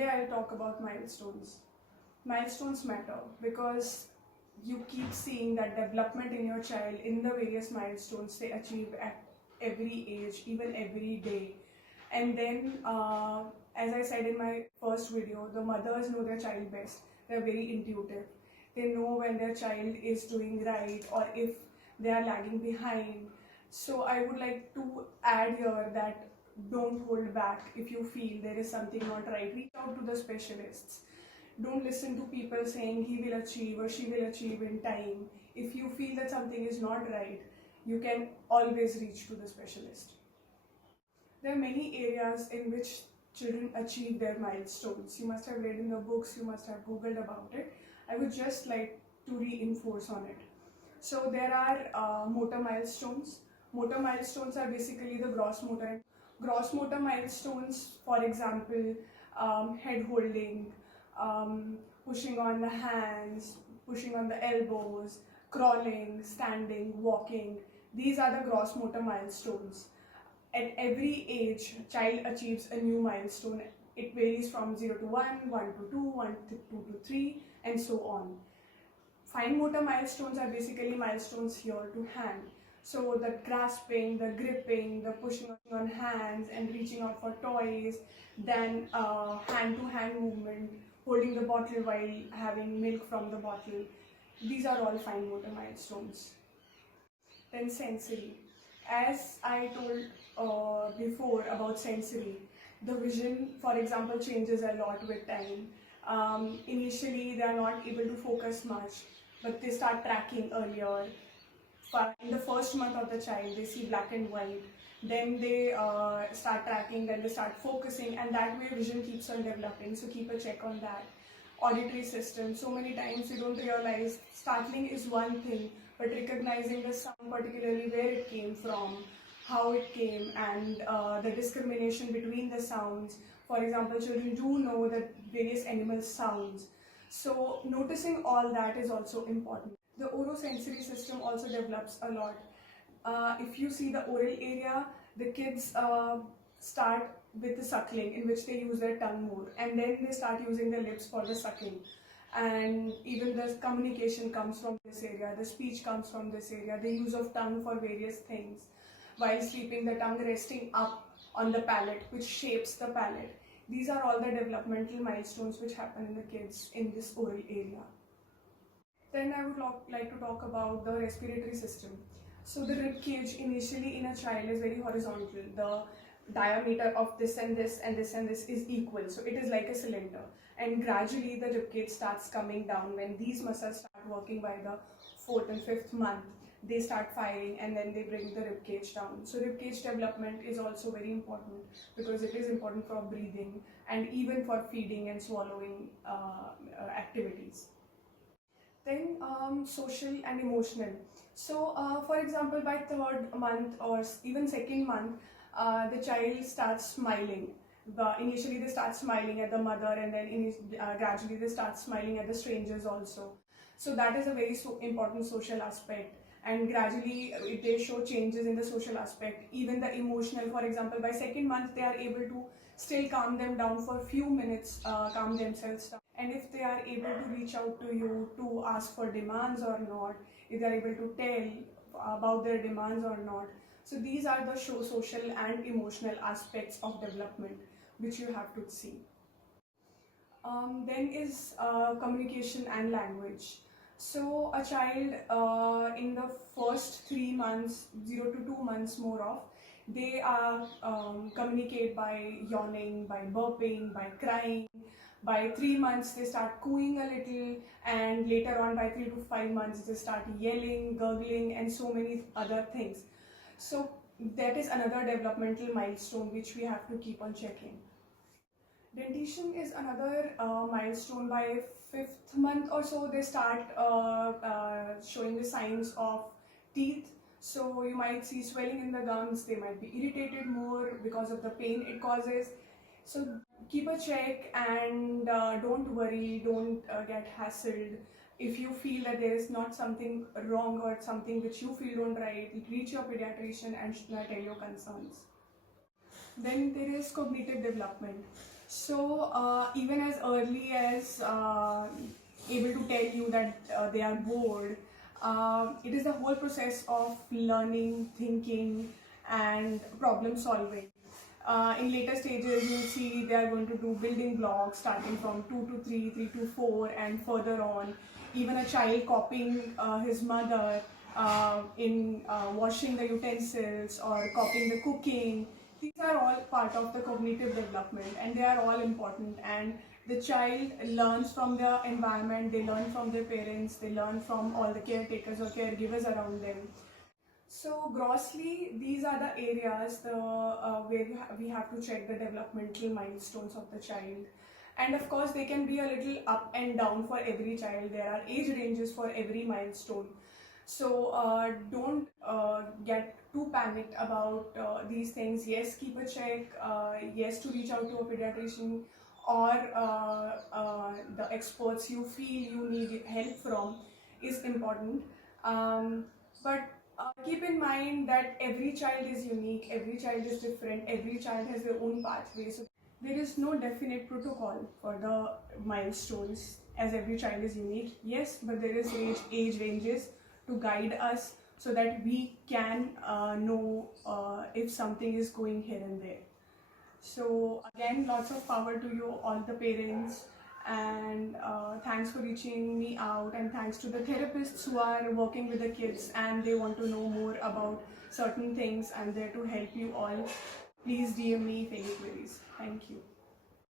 Today I'll talk about milestones. Milestones matter because you keep seeing that development in your child in the various milestones they achieve at every age, even every day. And then, as I said in my first video, the mothers know their child best. They're very intuitive. They know when their child is doing right or if they are lagging behind. So I would like to add here that don't hold back. If you feel there is something not right, reach out to the specialists. Don't listen to people saying he will achieve or she will achieve in time. If you feel that something is not right, you can always reach to the specialist. There are many areas in which children achieve their milestones. You must have read in the books, you must have googled about it. I would just like to reinforce on it. So there are motor milestones. Motor milestones are basically the gross motor. Gross motor milestones, for example, head holding, pushing on the hands, pushing on the elbows, crawling, standing, walking. These are the gross motor milestones. At every age, child achieves a new milestone. It varies from 0 to 1, 1 to 2, 1 to 2 to 3, and so on. Fine motor milestones are basically milestones here to hand. So the grasping, the gripping, the pushing on hands and reaching out for toys, then hand-to-hand movement, holding the bottle while having milk from the bottle. These are all fine motor milestones. Then sensory. As I told before about sensory, the vision, for example, changes a lot with time. Initially, they are not able to focus much, but they start tracking earlier. In the first month of the child, they see black and white. Then they start tracking, then they start focusing, and that way vision keeps on developing. So keep a check on that. Auditory system. So many times you don't realize startling is one thing, but recognizing the sound, particularly where it came from, how it came, and the discrimination between the sounds. For example, children do know that various animal sounds. So noticing all that is also important. The orosensory system also develops a lot. If you see the oral area, the kids start with the suckling, in which they use their tongue more, and then they start using their lips for the sucking. And even the communication comes from this area, the speech comes from this area, the use of tongue for various things. While sleeping, the tongue resting up on the palate, which shapes the palate. These are all the developmental milestones which happen in the kids in this oral area. Then I would like to talk about the respiratory system. So the rib cage initially in a child is very horizontal. The diameter of this and this and this and this is equal. So it is like a cylinder. And gradually the rib cage starts coming down. When these muscles start working by the 4th and 5th month, they start firing and then they bring the rib cage down. So rib cage development is also very important because it is important for breathing and even for feeding and swallowing activities. Then social and emotional. So for example, by 3rd month or even 2nd month, the child starts smiling. Initially they start smiling at the mother, and then gradually they start smiling at the strangers also. So that is a very important social aspect, and gradually they show changes in the social aspect. Even the emotional, for example, by 2nd month they are able to still calm them down for a few minutes, calm themselves down. And if they are able to reach out to you to ask for demands or not, if they are able to tell about their demands or not. So these are the social and emotional aspects of development which you have to see. Then is communication and language. So a child in the first 3 months, 0 to 2 months more of, they communicate by yawning, by burping, by crying. By 3 months they start cooing a little, and later on by 3 to 5 months they start yelling, gurgling, and so many other things. So that is another developmental milestone which we have to keep on checking. Dentition is another milestone. By 5th month or so they start showing the signs of teeth. So you might see swelling in the gums, they might be irritated more because of the pain it causes. So keep a check and don't worry, don't get hassled. If you feel that there is not something wrong or something which you feel don't right, reach your pediatrician and tell your concerns. Then there is cognitive development. So even as early as able to tell you that they are bored, it is the whole process of learning, thinking, and problem solving. In later stages, you'll see they are going to do building blocks starting from 2 to 3, 3 to 4, and further on. Even a child copying his mother in washing the utensils or copying the cooking. These are all part of the cognitive development, and they are all important. And the child learns from their environment, they learn from their parents, they learn from all the caretakers or caregivers around them. So grossly, these are the areas where we have to check the developmental milestones of the child. And of course, they can be a little up and down for every child. There are age ranges for every milestone. So don't get too panicked about these things. Yes, keep a check. Yes, to reach out to a pediatrician or the experts you feel you need help from is important. But keep in mind that every child is unique, every child is different, every child has their own pathway. So there is no definite protocol for the milestones, as every child is unique. Yes, but there is age ranges to guide us so that we can know if something is going here and there. So again, lots of power to you, all the parents, and thanks for reaching me out, and thanks to the therapists who are working with the kids and they want to know more about certain things. I'm there to help you all. Please DM me if any queries. Thank you.